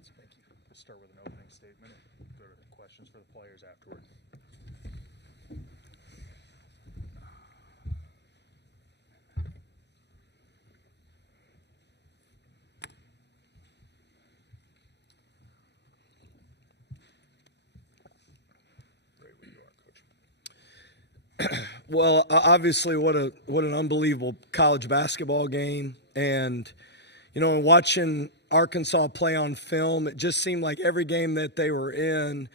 Congrats. Thank you. We'll start with an opening statement. Go to questions for the players afterward. Well, obviously, what an unbelievable college basketball game, and in watching Arkansas play on film, it just seemed like every game that they were in,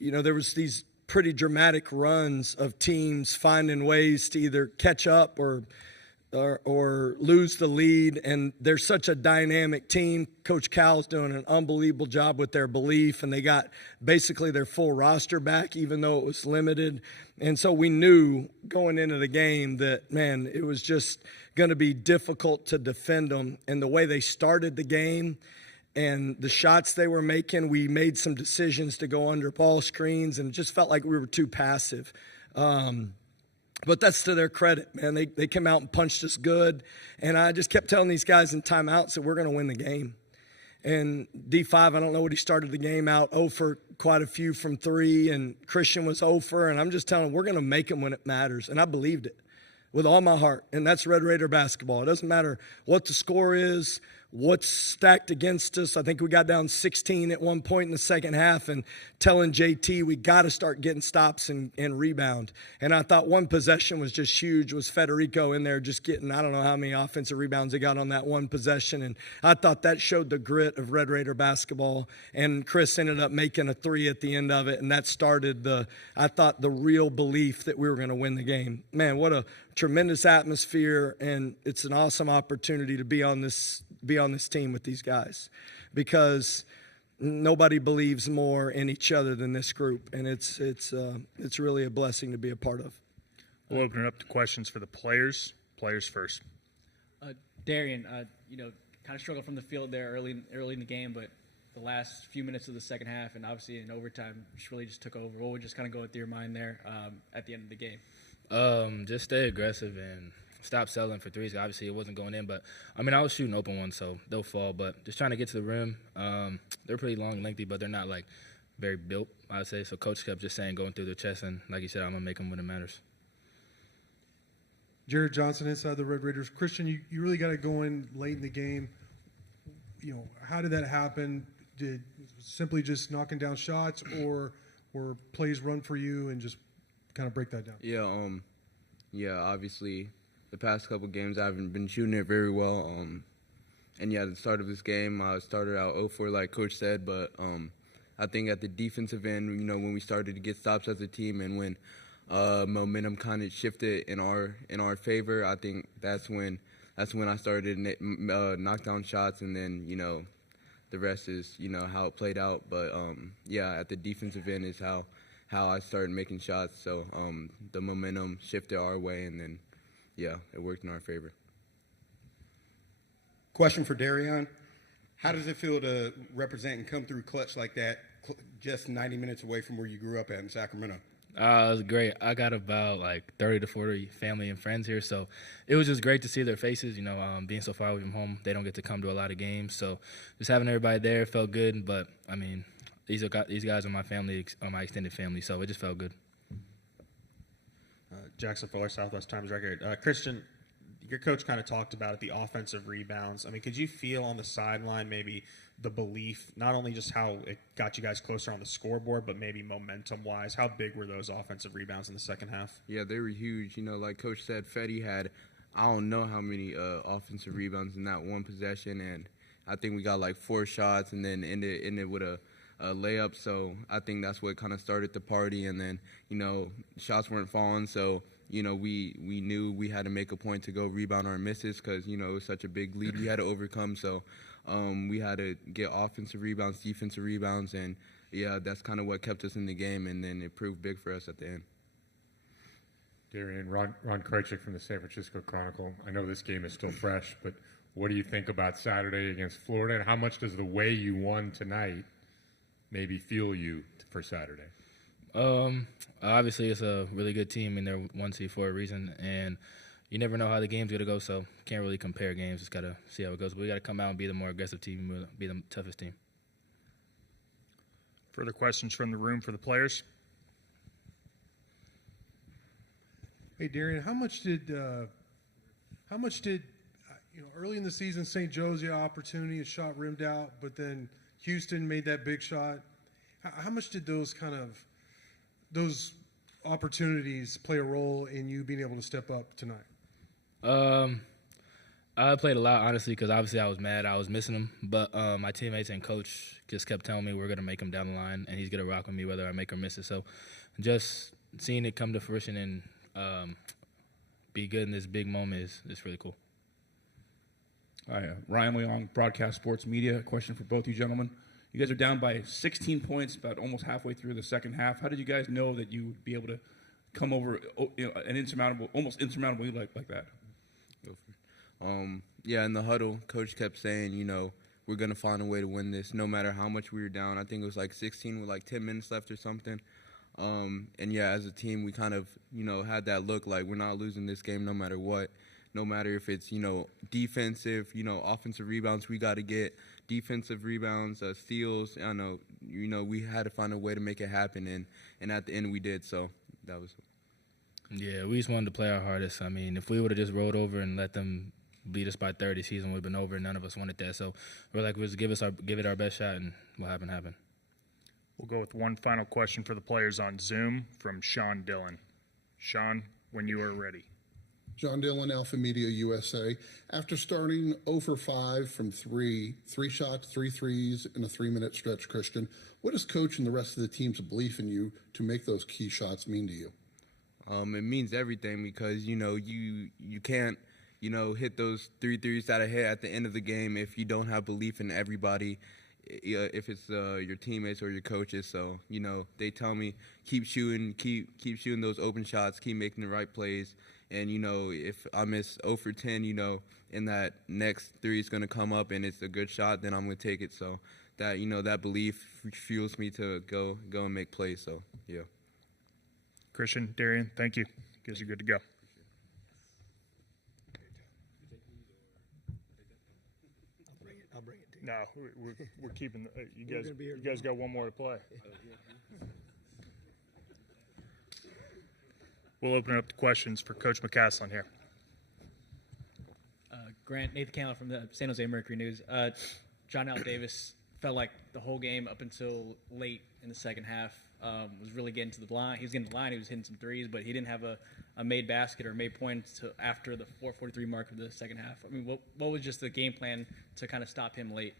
there was these pretty dramatic runs of teams finding ways to either catch up or lose the lead, and they're such a dynamic team. Coach Cal's doing an unbelievable job with their belief, and they got basically their full roster back, even though it was limited. And so we knew going into the game that, man, it was just going to be difficult to defend them. And the way they started the game and the shots they were making, we made some decisions to go under ball screens, and it just felt like we were too passive. But that's to their credit, man. They came out and punched us good. And I just kept telling these guys in timeouts that we're going to win the game. And D5, I don't know what he started the game out, 0 for quite a few from 3, and Christian was 0 for, and I'm just telling him we're going to make them when it matters. And I believed it with all my heart, and that's Red Raider basketball. It doesn't matter what the score is, what's stacked against us. I think we got down 16 at one point in the second half, and telling JT we got to start getting stops and rebound. And I thought one possession was just huge, was Federico in there just getting, I don't know how many offensive rebounds he got on that one possession. And I thought that showed the grit of Red Raider basketball. And Chris ended up making a 3 at the end of it, and that started the real belief that we were going to win the game. Man, what a tremendous atmosphere, and it's an awesome opportunity to be on this team with these guys, because nobody believes more in each other than this group, and it's really a blessing to be a part of. We'll open it up to questions for the players. Players first. Darian, kind of struggled from the field there early in the game, but the last few minutes of the second half and obviously in overtime just took over. What would just kind of go through your mind there at the end of the game? Just stay aggressive and stop settling for threes. Obviously, it wasn't going in, but, I was shooting open ones, so they'll fall. But just trying to get to the rim. They're pretty long and lengthy, but they're not, very built, I'd say. So Coach kept just saying, going through their chest, and like you said, I'm going to make them when it matters. Jared Johnson inside the Red Raiders. Christian, you really got it going late in the game. How did that happen? Did simply just knocking down shots, or were plays run for you, and just kind of break that down? Yeah, obviously the past couple games I haven't been shooting it very well. And yeah, at the start of this game, I started out 0 for, like Coach said, but I think at the defensive end, when we started to get stops as a team and when momentum kind of shifted in our favor, I think that's when I started knock down shots, and then the rest is how it played out. But yeah, at the defensive end is how I started making shots. So the momentum shifted our way, and then yeah, it worked in our favor. Question for Darian. How does it feel to represent and come through clutch like that, just 90 minutes away from where you grew up at in Sacramento? It was great. I got about 30 to 40 family and friends here, so it was just great to see their faces. Being so far away from home, they don't get to come to a lot of games, so just having everybody there felt good. But these guys are my family, my extended family, so it just felt good. Jackson Fuller, Southwest Times Record. Christian, your coach kind of talked about it, the offensive rebounds. Could you feel on the sideline maybe the belief, not only just how it got you guys closer on the scoreboard, but maybe momentum-wise? How big were those offensive rebounds in the second half? Yeah, they were huge. Like Coach said, Fetty had I don't know how many offensive rebounds in that one possession, and I think we got 4 shots and then ended with a layup. So I think that's what kind of started the party, and then shots weren't falling, so we knew we had to make a point to go rebound our misses, because it was such a big lead we had to overcome. So we had to get offensive rebounds, defensive rebounds, and yeah, that's kind of what kept us in the game, and then it proved big for us at the end. Darian, Ron Krejcik from the San Francisco Chronicle. I know this game is still fresh, but what do you think about Saturday against Florida, and how much does the way you won tonight maybe fuel you for Saturday? Obviously, it's a really good team, and they're 1 seed for a reason, and you never know how the game's going to go, so can't really compare games. Just got to see how it goes. But we got to come out and be the more aggressive team, be the toughest team. Further questions from the room for the players? Hey, Darian, how much did early in the season, St. Joe's the opportunity, a shot rimmed out, but then Houston made that big shot. How much did those opportunities play a role in you being able to step up tonight? I played a lot, honestly, because obviously I was mad. I was missing him. But my teammates and coach just kept telling me we're going to make him down the line, and he's going to rock with me whether I make or miss it. So just seeing it come to fruition and be good in this big moment is really cool. Hi, Ryan Leong, Broadcast Sports Media. Question for both you gentlemen. You guys are down by 16 points about almost halfway through the second half. How did you guys know that you would be able to come over an almost insurmountable lead like that? Yeah, in the huddle, coach kept saying, we're going to find a way to win this no matter how much we were down. I think it was like 16 with like 10 minutes left or something. And yeah, as a team, we kind of, had that look like we're not losing this game no matter what. No matter if it's, defensive, offensive rebounds we got to get, defensive rebounds, steals. I know, we had to find a way to make it happen, and at the end we did. So that was. Yeah, we just wanted to play our hardest. I mean, if we would have just rolled over and let them beat us by 30, season would have been over, and none of us wanted that. So we're like, let's give it our best shot, and what happened happened. We'll go with one final question for the players on Zoom from Sean Dillon. Sean, when you are ready. John Dillon, Alpha Media USA. After starting 0 for 5 from 3 shots, 3 threes in a 3-minute stretch, Christian, what does coach and the rest of the team's belief in you to make those key shots mean to you? It means everything because, you can't, hit those 3 threes that I hit at the end of the game if you don't have belief in everybody, if it's your teammates or your coaches. So, they tell me keep shooting those open shots, keep making the right plays. And, if I miss 0 for 10, and that next 3 is going to come up and it's a good shot, then I'm going to take it. So that, that belief fuels me to go and make plays. So, yeah. Christian, Darian, thank you. Guys are good to go. I'll bring it to you. No, we're keeping you guys got one more to play. We'll open it up to questions for Coach McCaslin here. Grant, Nathan Candler from the San Jose Mercury News. John Al Davis felt like the whole game up until late in the second half was really getting to the line. He was getting to the line. He was hitting some threes, but he didn't have a made basket or made points after the 4:43 mark of the second half. I mean, what was just the game plan to kind of stop him late?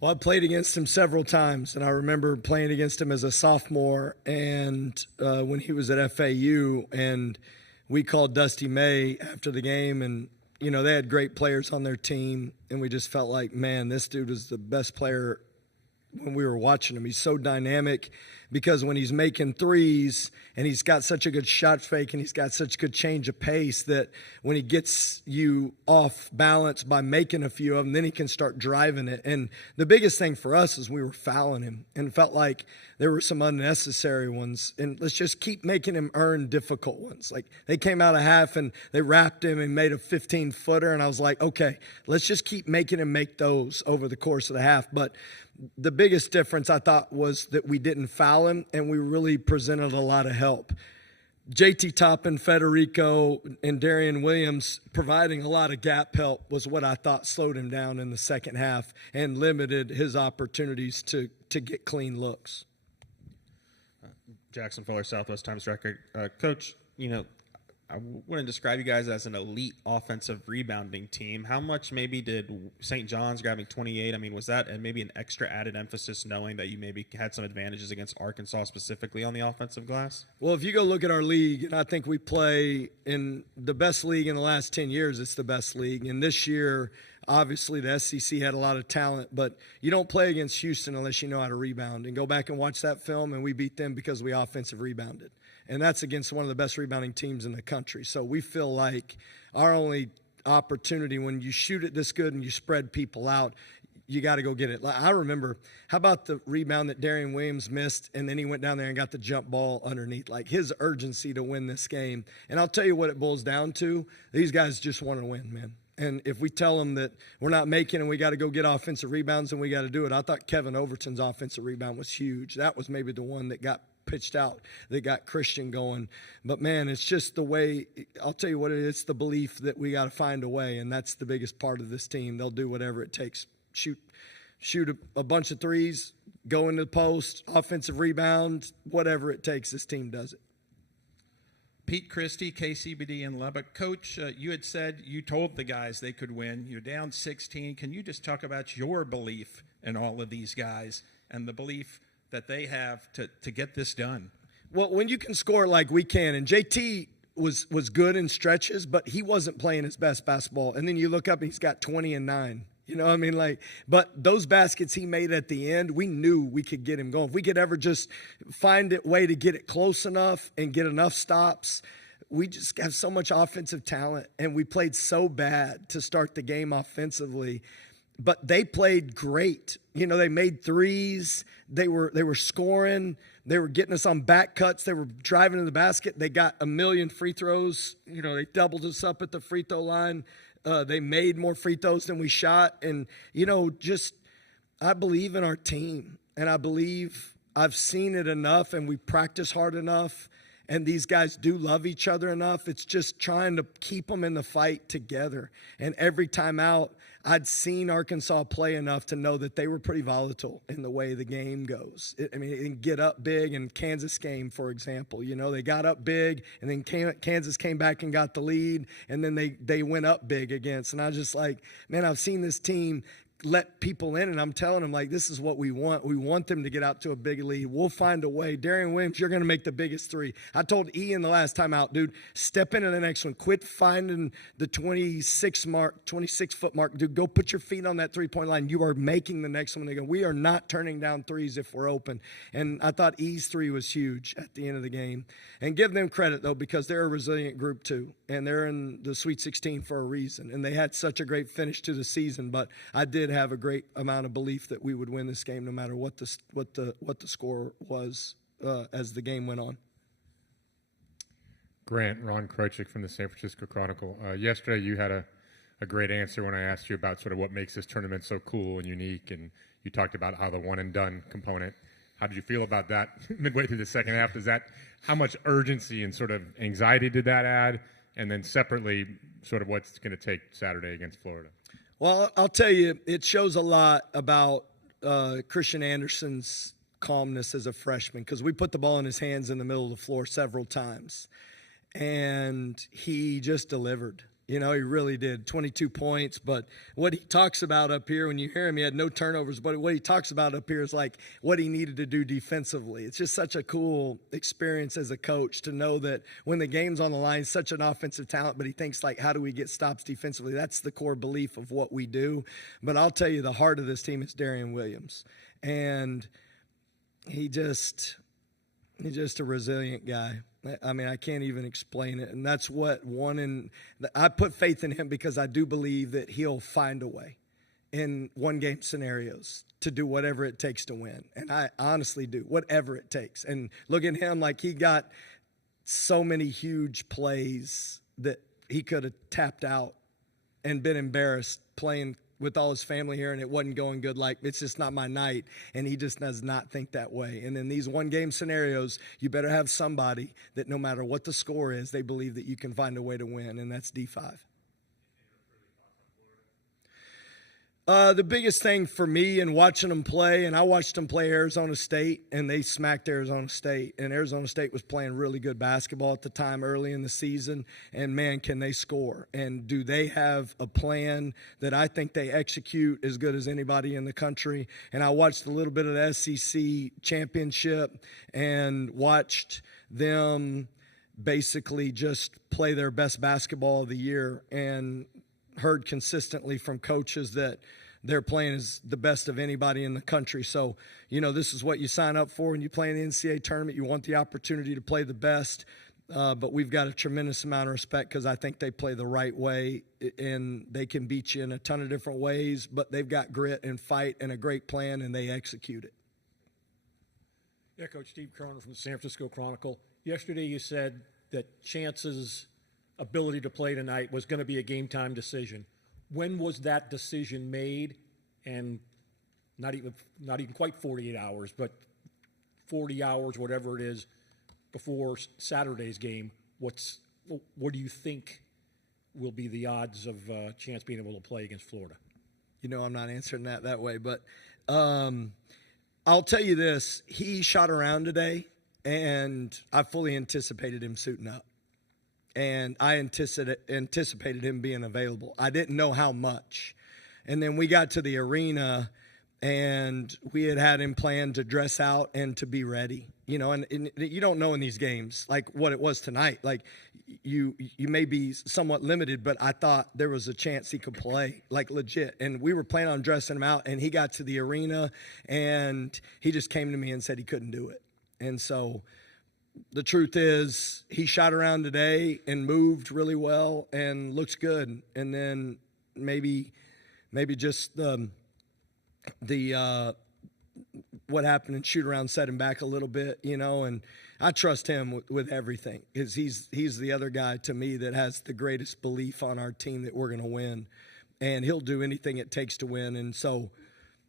Well, I played against him several times, and I remember playing against him as a sophomore and when he was at FAU, and we called Dusty May after the game, and, they had great players on their team, and we just felt like, man, this dude was the best player when we were watching him. He's so dynamic because when he's making threes and he's got such a good shot fake and he's got such good change of pace that when he gets you off balance by making a few of them, then he can start driving it. And the biggest thing for us is we were fouling him and felt like there were some unnecessary ones. And let's just keep making him earn difficult ones. Like they came out of half and they wrapped him and made a 15-footer. And I was like, okay, let's just keep making him make those over the course of the half. But the biggest difference I thought was that we didn't foul him and we really presented a lot of help. JT Toppin, Federico, and Darian Williams providing a lot of gap help was what I thought slowed him down in the second half and limited his opportunities to get clean looks. Jackson Fuller, Southwest Times Record. Coach, I wouldn't describe you guys as an elite offensive rebounding team. How much maybe did St. John's grabbing 28? I mean, was that maybe an extra added emphasis knowing that you maybe had some advantages against Arkansas specifically on the offensive glass? Well, if you go look at our league, and I think we play in the best league in the last 10 years, it's the best league. And this year, obviously, the SEC had a lot of talent, but you don't play against Houston unless you know how to rebound. And go back and watch that film, and we beat them because we offensive rebounded. And that's against one of the best rebounding teams in the country. So we feel like our only opportunity when you shoot it this good and you spread people out, you got to go get it. I remember, how about the rebound that Darian Williams missed, and then he went down there and got the jump ball underneath, like his urgency to win this game. And I'll tell you what it boils down to. These guys just want to win, man. And if we tell them that we're not making and we got to go get offensive rebounds and we got to do it, I thought Kevin Overton's offensive rebound was huge. That was maybe the one that got pitched out, that got Christian going. But, man, it's just the way – I'll tell you what it is. It's the belief that we got to find a way, and that's the biggest part of this team. They'll do whatever it takes. Shoot a bunch of threes, go into the post, offensive rebound, whatever it takes, this team does it. Pete Christie, KCBD in Lubbock. Coach, you had said you told the guys they could win. You're down 16. Can you just talk about your belief in all of these guys and the belief that they have to get this done? Well, when you can score like we can, and JT was good in stretches, but he wasn't playing his best basketball. And then you look up and he's got 20 and 9. You know what I mean? But those baskets he made at the end, we knew we could get him going. If we could ever just find a way to get it close enough and get enough stops, we just have so much offensive talent, and we played so bad to start the game offensively. But they played great. You know, they made threes. They were scoring. They were getting us on back cuts. They were driving to the basket. They got a million free throws. You know, they doubled us up at the free throw line. They made more free throws than we shot. And, you know, I believe in our team. And I believe I've seen it enough, and we practice hard enough. And these guys do love each other enough. It's just trying to keep them in the fight together. And every time out, I'd seen Arkansas play enough to know that they were pretty volatile in the way the game goes. It can get up big. In Kansas game, for example, you know, they got up big, and then Kansas came back and got the lead, and then they went up big against. And I was just like, man, I've seen this team let people in, and I'm telling them, like, this is what we want. We want them to get out to a big lead. We'll find a way. Darian Williams, you're going to make the biggest three. I told Ian the last time out, dude, step into the next one. Quit finding the 26-foot mark. Dude, go put your feet on that three-point line. You are making the next one. They go, we are not turning down threes if we're open. And I thought E's three was huge at the end of the game. And give them credit, though, because they're a resilient group, too. And they're in the Sweet 16 for a reason. And they had such a great finish to the season. But I did have a great amount of belief that we would win this game no matter what the score was as the game went on. Grant, Ron Krochik from the San Francisco Chronicle. Yesterday you had a great answer when I asked you about sort of what makes this tournament so cool and unique, and you talked about how the one and done component. How did you feel about that midway through the second half? How much urgency and sort of anxiety did that add? And then separately, sort of what's going to take Saturday against Florida? Well, I'll tell you, it shows a lot about Christian Anderson's calmness as a freshman, because we put the ball in his hands in the middle of the floor several times, and he just delivered. You know, he really did. 22 points, but what he talks about up here, when you hear him, he had no turnovers, but what he talks about up here is like what he needed to do defensively. It's just such a cool experience as a coach to know that when the game's on the line, such an offensive talent, but he thinks like, how do we get stops defensively? That's the core belief of what we do. But I'll tell you, the heart of this team is Darian Williams, and he's just a resilient guy. I mean, I can't even explain it. And that's what I put faith in him, because I do believe that he'll find a way in one-game scenarios to do whatever it takes to win. And I honestly do, whatever it takes. And look at him, like he got so many huge plays that he could have tapped out and been embarrassed playing with all his family here, and it wasn't going good. Like, it's just not my night, and he just does not think that way. And in these one-game scenarios, you better have somebody that no matter what the score is, they believe that you can find a way to win, and that's D5. The biggest thing for me in watching them play, and I watched them play Arizona State, and they smacked Arizona State. And Arizona State was playing really good basketball at the time early in the season. And, man, can they score. And do they have a plan that I think they execute as good as anybody in the country. And I watched a little bit of the SEC championship and watched them basically just play their best basketball of the year, and heard consistently from coaches that their playing is the best of anybody in the country. So, you know, this is what you sign up for when you play in the NCAA tournament. You want the opportunity to play the best, but we've got a tremendous amount of respect, because I think they play the right way, and they can beat you in a ton of different ways, but they've got grit and fight and a great plan, and they execute it. Yeah, Coach Steve Cronin from the San Francisco Chronicle. Yesterday you said that Chance's ability to play tonight was going to be a game-time decision. when was that decision made? And not even quite 48 hours, but 40 hours, whatever it is, before Saturday's game. What do you think will be the odds of Chance being able to play against Florida? You know, I'm not answering that way, but I'll tell you this. He shot around today, and I fully anticipated him suiting up. And I anticipated him being available. I didn't know how much. And then we got to the arena, and we had him planned to dress out and to be ready. You know, and you don't know in these games, like what it was tonight. Like, you may be somewhat limited, but I thought there was a chance he could play, like legit. And we were planning on dressing him out, and he got to the arena, and he just came to me and said he couldn't do it. And so the truth is he shot around today and moved really well and looks good. And then maybe just the what happened in shoot around set him back a little bit, you know, and I trust him with everything because he's the other guy to me that has the greatest belief on our team that we're going to win, and he'll do anything it takes to win. And so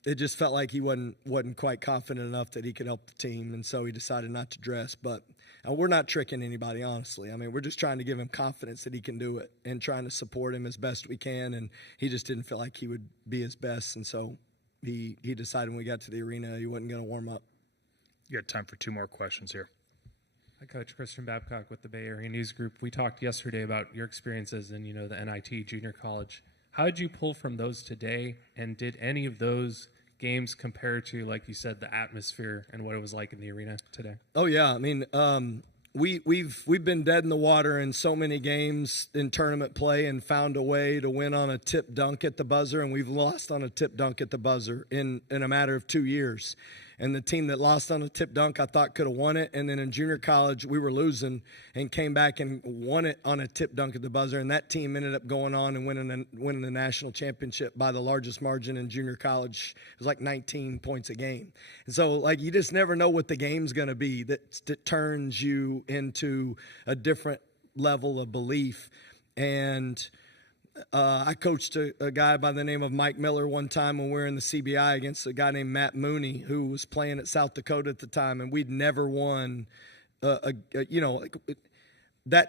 it just felt like he wasn't quite confident enough that he could help the team, and so he decided not to dress. But we're not tricking anybody, honestly. I mean, we're just trying to give him confidence that he can do it and trying to support him as best we can, and he just didn't feel like he would be his best, and so he decided when we got to the arena he wasn't going to warm up. You got time for 2 more questions here. Hi, Coach. Christian Babcock with the Bay Area News Group. We talked yesterday about your experiences in, the NIT junior college. How did you pull from those today, and did any of those games compare to, like you said, the atmosphere and what it was like in the arena today? Oh yeah, I mean, we've been dead in the water in so many games in tournament play and found a way to win on a tip dunk at the buzzer, and we've lost on a tip dunk at the buzzer in a matter of 2 years. And the team that lost on a tip dunk I thought could have won it, and then in junior college we were losing and came back and won it on a tip dunk at the buzzer, and that team ended up going on and winning the national championship by the largest margin in junior college. It was like 19 points a game. And so, like, you just never know what the game's going to be that turns you into a different level of belief. And I coached a guy by the name of Mike Miller one time when we were in the CBI against a guy named Matt Mooney who was playing at South Dakota at the time, and we'd never won. That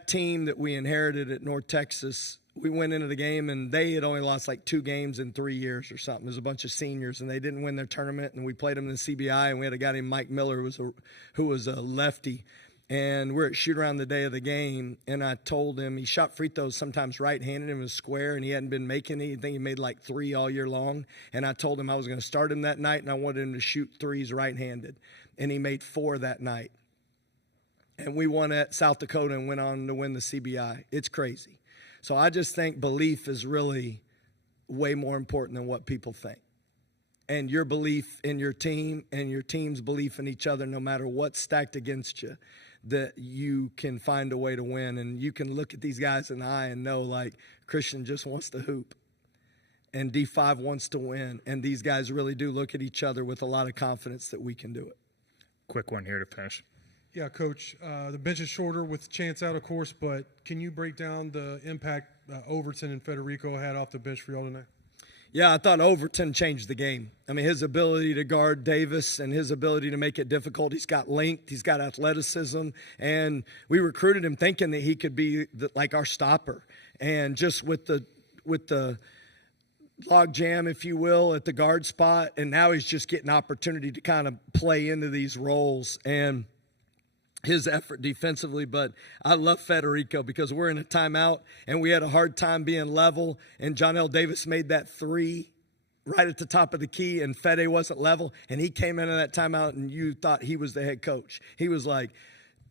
team that we inherited at North Texas, we went into the game and they had only lost like 2 games in 3 years or something. There's a bunch of seniors and they didn't win their tournament, and we played them in the CBI, and we had a guy named Mike Miller who was a lefty. And we're at shoot around the day of the game, and I told him he shot free throws sometimes right-handed and was square, and he hadn't been making anything. He made like 3 all year long. And I told him I was going to start him that night, and I wanted him to shoot threes right-handed. And he made 4 that night. And we won at South Dakota and went on to win the CBI. It's crazy. So I just think belief is really way more important than what people think. And your belief in your team and your team's belief in each other, no matter what's stacked against you, that you can find a way to win. And you can look at these guys in the eye and know, like, Christian just wants to hoop and D5 wants to win. And these guys really do look at each other with a lot of confidence that we can do it. Quick one here to finish. Yeah, Coach, the bench is shorter with Chance out, of course, but can you break down the impact Overton and Federico had off the bench for y'all tonight? Yeah, I thought Overton changed the game. I mean, his ability to guard Davis and his ability to make it difficult. He's got length, he's got athleticism, and we recruited him thinking that he could be like our stopper. And just with the log jam, if you will, at the guard spot, and now he's just getting opportunity to kind of play into these roles and his effort defensively. But I love Federico because we're in a timeout and we had a hard time being level, and John L. Davis made that 3 right at the top of the key, and Fede wasn't level, and he came into that timeout and you thought he was the head coach. He was like,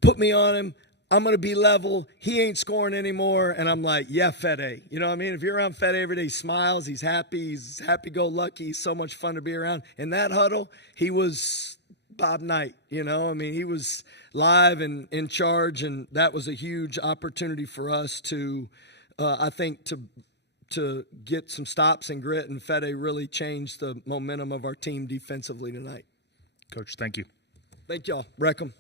put me on him, I'm going to be level, he ain't scoring anymore. And I'm like, yeah, Fede. You know what I mean? If you're around Fede every day, he smiles, he's happy-go-lucky, he's so much fun to be around. In that huddle, he was Bob Knight, you know. I mean, he was live and in charge, and that was a huge opportunity for us to, I think, to get some stops and grit, and Fede really changed the momentum of our team defensively tonight. Coach, thank you. Thank y'all. Wreck 'em.